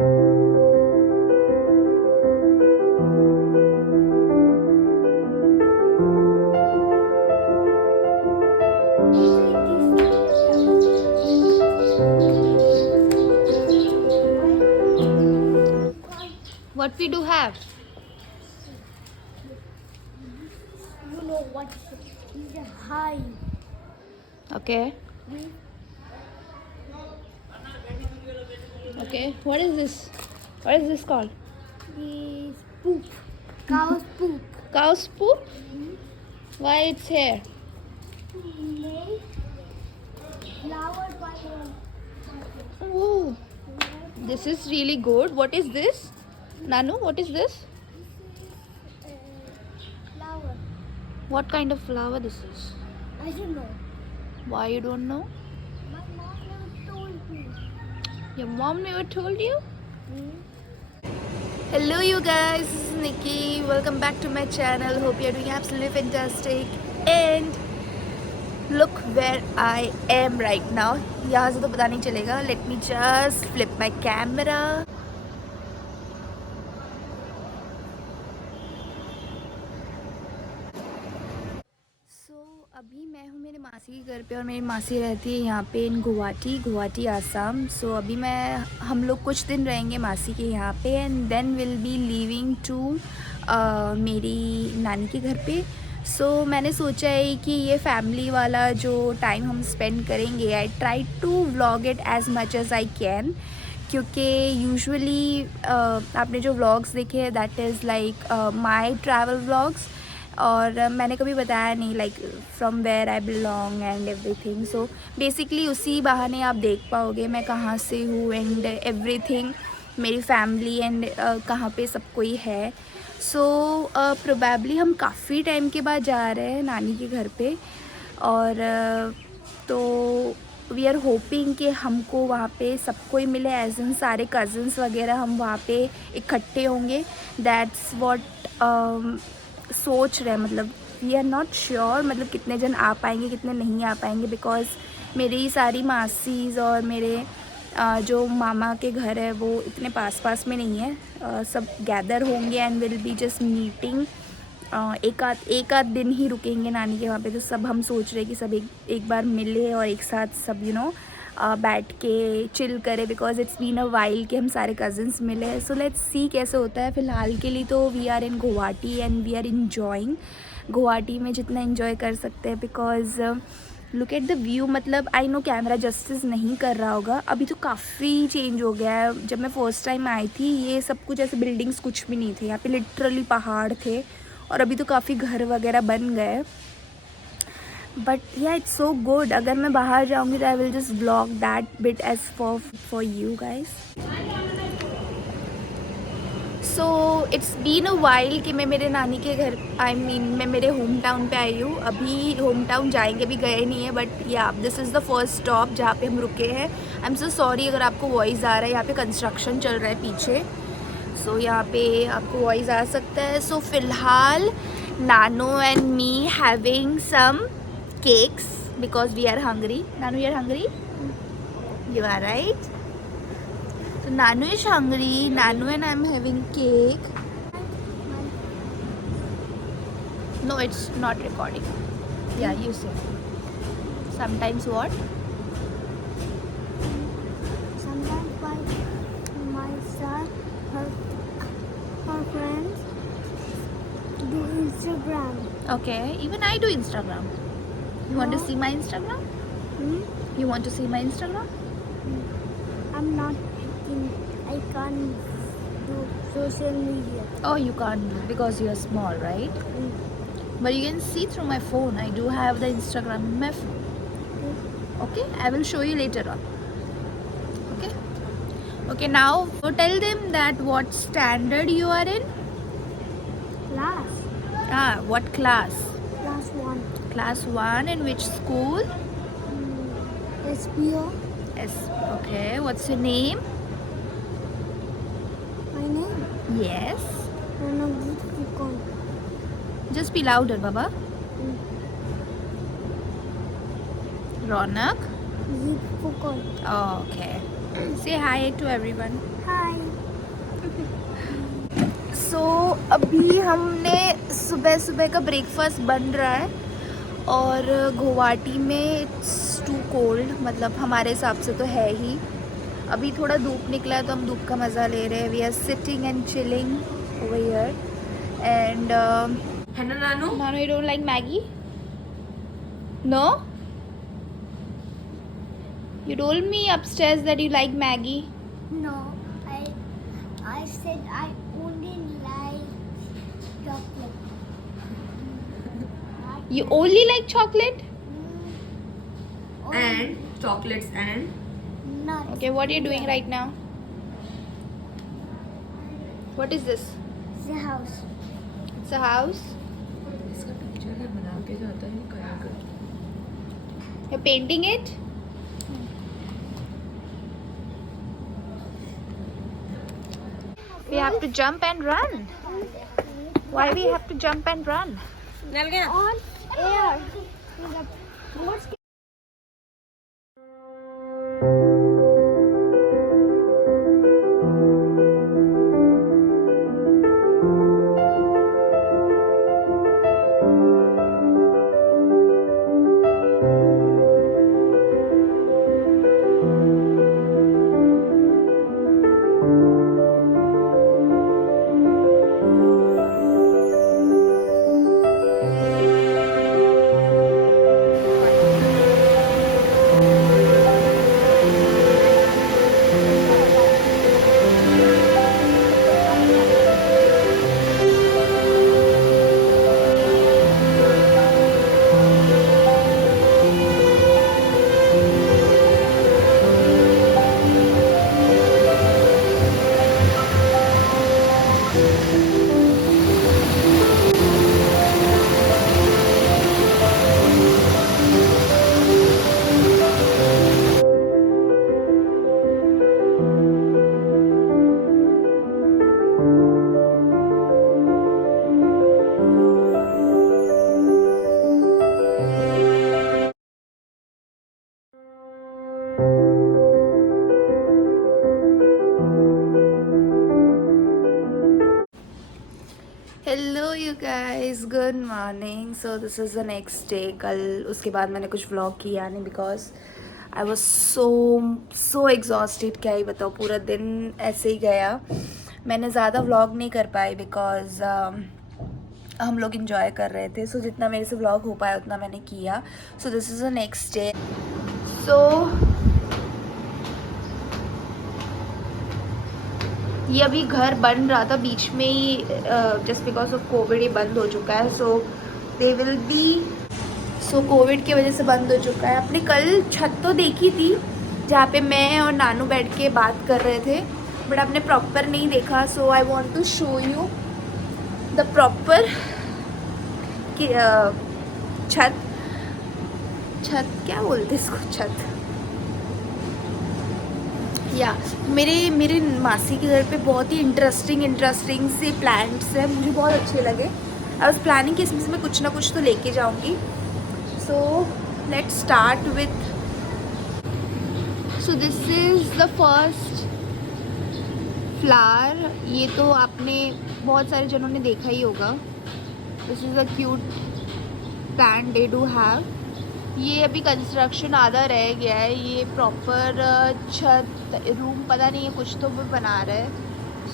What we do have? You know what is a hive? Okay. Okay. What is this? What is this called? Is poop. Cow's poop. Cow's poop? Why it's here? Made flower by Oh, this is really good. What is this? Nanu, what is this? flower. What kind of flower this is? I don't know. Why you don't know? My mom never told me. Your mom never told you? Hello you guys, this is Nikki. Welcome back to my channel. Hope you're doing absolutely fantastic. And look where I am right now. यहाँ से तो पता नहीं चलेगा. Let me just flip my camera. अभी मैं हूँ मेरे मासी के घर पे और मेरी मासी रहती है यहाँ पे इन गुवाहाटी आसाम. सो अभी हम लोग कुछ दिन रहेंगे मासी के यहाँ पे and then will be leaving to मेरी नानी के घर पे. सो मैंने सोचा है कि ये फैमिली वाला जो टाइम हम स्पेंड करेंगे I try to vlog it as much as I can, क्योंकि यूजुअली आपने जो व्लॉग्स देखे हैं that is like my travel vlogs, और मैंने कभी बताया नहीं like from where I belong and everything. So basically उसी बहाने आप देख पाओगे मैं कहाँ से हूँ एंड एवरीथिंग, मेरी फैमिली एंड कहाँ पे सब कोई है. सो प्रोबेबली हम काफ़ी टाइम के बाद जा रहे हैं नानी के घर पे, और तो वी आर होपिंग कि हमको वहाँ पे सब कोई मिले, एज इन सारे कज़न्स वगैरह हम वहाँ पे इकट्ठे होंगे. दैट्स व्हाट सोच रहे हैं. मतलब वी आर नॉट श्योर मतलब कितने जन आ पाएंगे कितने नहीं आ पाएंगे, बिकॉज़ मेरी सारी मासीज और मेरे जो मामा के घर है वो इतने पास में नहीं है. सब गैदर होंगे and will be just meeting. एक आध दिन ही रुकेंगे नानी के वहाँ पे. तो सब हम सोच रहे हैं कि सब एक बार मिले और एक साथ सब बैठ के चिल करें, because it's been a while कि हम सारे कज़न्स मिले. सो लेट्स सी कैसे होता है. फ़िलहाल के लिए तो we are in Guwahati and we are enjoying Guwahati में जितना इन्जॉय कर सकते हैं, because look at the view. मतलब आई नो कैमरा जस्टिस नहीं कर रहा होगा, अभी तो काफ़ी चेंज हो गया है. जब मैं फ़र्स्ट टाइम आई थी ये सब कुछ ऐसे बिल्डिंग्स कुछ भी नहीं थे यहाँ पे, लिटरली पहाड़ थे, और अभी तो काफ़ी घर वगैरह बन गए. बट या इट्स सो गुड. अगर मैं बाहर जाऊँगी तो I will just blog that bit as for you guys. So it's been a while कि मैं मेरे नानी के घर मैं मेरे होम टाउन पे आई हूँ. अभी होम टाउन जाएंगे, अभी गए नहीं है, बट या this is the first stop जहाँ पे हम रुके हैं. आई एम सो सॉरी अगर आपको वॉइस आ रहा है, यहाँ पे कंस्ट्रक्शन चल रहा है पीछे. सो यहाँ पे आपको वॉइस आ सकता है. सो फ़िलहाल Nano and me having some cakes because we are hungry. Nanu, you are hungry? You are, right? So Nanu is hungry. Nanu and I am having cake. No, it's not recording. Yeah, you say. Sometimes what? Sometimes my son, her friends do Instagram. Okay, even I do Instagram. You want to see my Instagram? You want to see my Instagram? I'm not. I can't do social media. Oh, you can't because you are small, right? But you can see through my phone. I do have the Instagram in my phone. Okay, I will show you later on. Okay. Okay, now tell them that what standard you are in. Class. What class? Class 1. Class 1 in which school? SPO. Yes. Okay. What's your name? My name? Yes. Ranagit Fukon. Just be louder, Baba. Ronak. Zit Fukon. Okay. Say hi to everyone. Hi. सो अभी हमने सुबह सुबह का breakfast बन रहा है और गुवाहाटी में इट्स टू कोल्ड, मतलब हमारे हिसाब से तो है ही। अभी थोड़ा धूप निकला है तो हम धूप का मज़ा ले रहे हैं। We are sitting and chilling over here and है ना Nanu? Manu, you don't like Maggie? No? You told me upstairs that you like Maggie. No, I said I only like chocolate. You only like chocolate? And chocolates and Nuts. Okay, what are you doing right now? What is this? The house. It's a house. इसका picture है बना के जाता है करेगा। You're painting it? We have to jump and run. Why we have to jump and run? चल गया। On air. What's hello you guys, good morning. So this is the next day. कल उसके बाद मैंने कुछ व्लॉग किया नहीं because I was so exhausted. क्या ही बताओ, पूरा दिन ऐसे ही गया। मैंने ज़्यादा व्लॉग नहीं कर पाई बिकॉज हम लोग इंजॉय कर रहे थे। सो जितना मेरे से व्लॉग हो पाया उतना मैंने किया। So this is the next day. So ये अभी घर बन रहा था, बीच में ही जस्ट बिकॉज ऑफ कोविड ये बंद हो चुका है। So they will be, so covid की वजह से बंद हो चुका है। आपने कल छत तो देखी थी जहाँ पे मैं और नानू बैठ के बात कर रहे थे, बट आपने प्रॉपर नहीं देखा। So I want to show you the proper छत। छत क्या बोलते इसको, छत या मेरे मासी के घर पे बहुत ही इंटरेस्टिंग से प्लांट्स हैं, मुझे बहुत अच्छे लगे। आई वाज प्लानिंग कि इसमें से मैं कुछ ना कुछ तो लेके जाऊंगी। So let's start with, so this is the first flower. ये तो आपने बहुत सारे जनों ने देखा ही होगा। This is a cute plant they do have. ये अभी कंस्ट्रक्शन आधा रह गया है। ये प्रॉपर छत रूम पता नहीं है, कुछ तो वो बना रहा है।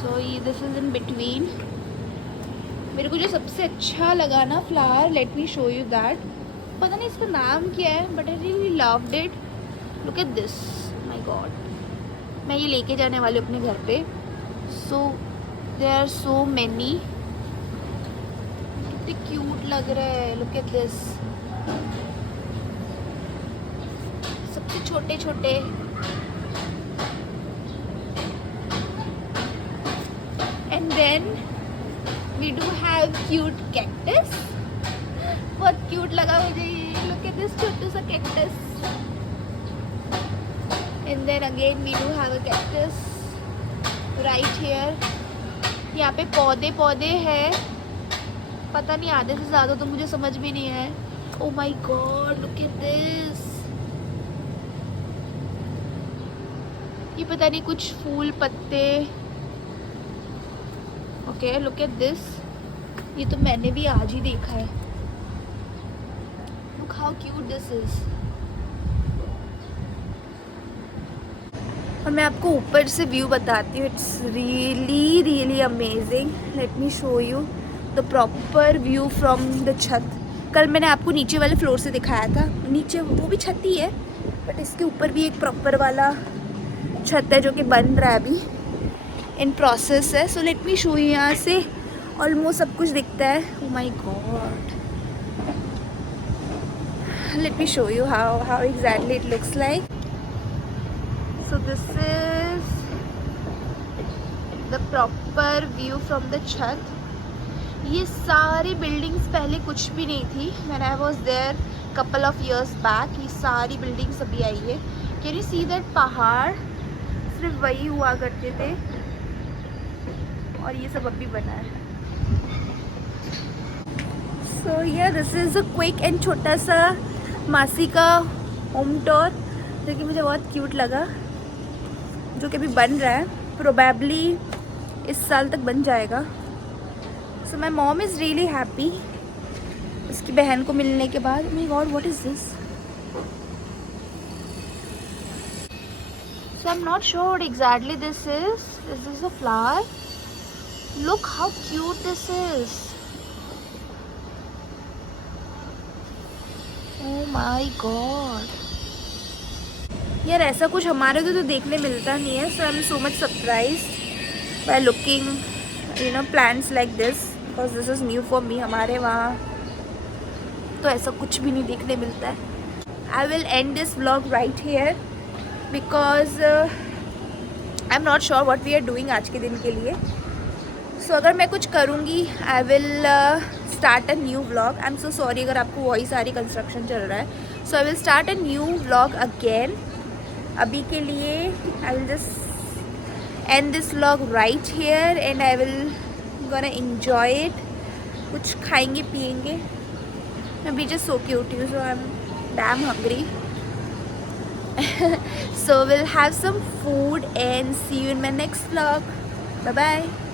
सो ये दिस इज़ इन बिटवीन। मेरे को जो सबसे अच्छा लगा ना flower, let me show you that. पता नहीं इसका नाम क्या है but I really loved it. Look at this, my god. मैं ये लेके जाने वाली हूँ अपने घर पे। So there are so many, कितने क्यूट लग रहे हैं। लुक एट दिस, सबसे छोटे छोटे। And then we do have cute cactus. बहुत क्यूट लगा मुझे ये। लुक एट दिस छोटू सा cactus. And then again we do have a cactus right here. यहाँ पे पौधे हैं, पता नहीं आधे से ज़्यादा तो मुझे समझ भी नहीं है। Oh my God, look at this. ये पता नहीं कुछ फूल पत्ते ओके लुक एट दिस, ये तो मैंने भी आज ही देखा है। Look how cute this is. और मैं आपको ऊपर से व्यू बताती हूँ, it's really really amazing. Late me show you the proper view from the छत। कल मैंने आपको नीचे वाले फ्लोर से दिखाया था, नीचे वो भी छत ही है, बट इसके ऊपर भी एक प्रॉपर वाला छत है जो कि बन रहा है, अभी इन प्रोसेस है। So let me show you, यहाँ से ऑलमोस्ट सब कुछ दिखता है। ओह my God, late me show you how exactly it looks like. So this is the proper view from the छत। ये सारी बिल्डिंग्स पहले कुछ भी नहीं थी। When I was there couple of years back, ये सारी बिल्डिंग्स अभी आई है। Can you see that पहाड़ सिर्फ वही हुआ करते थे और ये सब अभी बना है। So yeah, this is a quick and छोटा सा मासी का होम टूर जो कि मुझे बहुत क्यूट लगा, जो कि अभी बन रहा है। प्रोबेबली इस साल तक बन जाएगा। So my mom is really happy उसकी बहन को मिलने के बाद। My God, what is this? So I am not sure what exactly this is. Is this a flower? Look how cute this is. Oh my God यार, ऐसा कुछ हमारे तो देखने मिलता नहीं है। So I am so much surprised by looking plants like this, because this is new for me. हमारे वहाँ तो ऐसा कुछ भी नहीं देखने मिलता है। I will end this vlog right here because I am not sure what we are doing आज के दिन के लिए। सो अगर मैं कुछ करूँगी I will start a new vlog. I am so sorry अगर आपको वही सारी कंस्ट्रक्शन चल रहा है। So I will start a new vlog again. अभी के लिए I will just end this vlog right here and I will gonna enjoy it. कुछ खाएंगे पिएंगे। मैं अभी जस्ट सो के उठी हूँ, so I am damn hungry. So we'll have some food and see you in my next vlog. Bye bye.